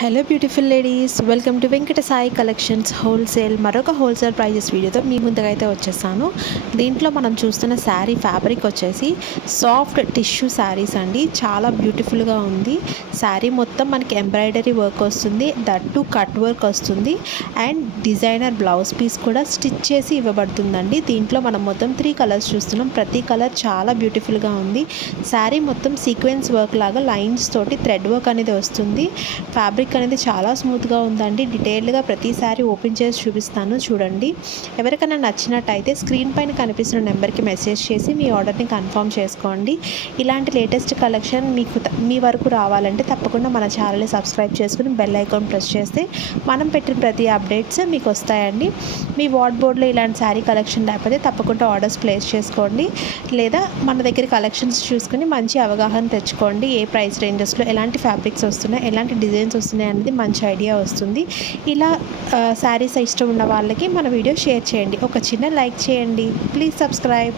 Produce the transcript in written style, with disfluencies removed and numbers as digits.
Hello beautiful ladies, welcome to Venkata Sai collections wholesale. మరొక wholesale prices వీడియోతో మీ ముందుకైతే వచ్చేసాను. దీంట్లో మనం చూస్తున్న శారీ ఫ్యాబ్రిక్ వచ్చేసి సాఫ్ట్ టిష్యూ శారీస్ అండి. చాలా బ్యూటిఫుల్గా ఉంది. శారీ మొత్తం మనకి ఎంబ్రాయిడరీ వర్క్ వస్తుంది, దట్టు కట్ వర్క్ వస్తుంది అండ్ డిజైనర్ బ్లౌజ్ పీస్ కూడా స్టిచ్ చేసి ఇవ్వబడుతుందండి. దీంట్లో మనం మొత్తం 3 కలర్స్ చూస్తున్నాం. ప్రతి కలర్ చాలా బ్యూటిఫుల్గా ఉంది. శారీ మొత్తం సీక్వెన్స్ వర్క్ లాగా లైన్స్ తోటి థ్రెడ్ వర్క్ అనేది వస్తుంది. ఫ్యాబ్రిక్ అనేది చాలా స్మూత్గా ఉందండి. డీటెయిల్డ్గా ప్రతిసారి ఓపెన్ చేసి చూపిస్తాను, చూడండి. ఎవరికైనా నచ్చినట్టయితే స్క్రీన్ పైన కనిపిస్తున్న నెంబర్కి మెసేజ్ చేసి మీ ఆర్డర్ని కన్ఫర్మ్ చేసుకోండి. ఇలాంటి లేటెస్ట్ కలెక్షన్ మీ వరకు రావాలంటే తప్పకుండా మన ఛానల్ని సబ్స్క్రైబ్ చేసుకుని బెల్ ఐకాన్ ప్రెస్ చేస్తే మనం పెట్టిన ప్రతి అప్డేట్స్ మీకు వస్తాయండి. మీ వార్డ్రోబ్లో ఇలాంటి శారీ కలెక్షన్ లేకపోతే తప్పకుండా ఆర్డర్స్ ప్లేస్ చేసుకోండి, లేదా మన దగ్గర కలెక్షన్స్ చూసుకుని మంచి అవగాహన తెచ్చుకోండి. ఏ ప్రైస్ రేంజెస్లో ఎలాంటి ఫ్యాబ్రిక్స్ వస్తున్నాయి, ఎలాంటి డిజైన్స్ వస్తున్నాయి అనేది మంచి ఐడియా వస్తుంది. ఇలా శారీస్ ఇష్టం ఉన్న వాళ్ళకి మన వీడియో షేర్ చేయండి, ఒక చిన్న లైక్ చేయండి. Please subscribe.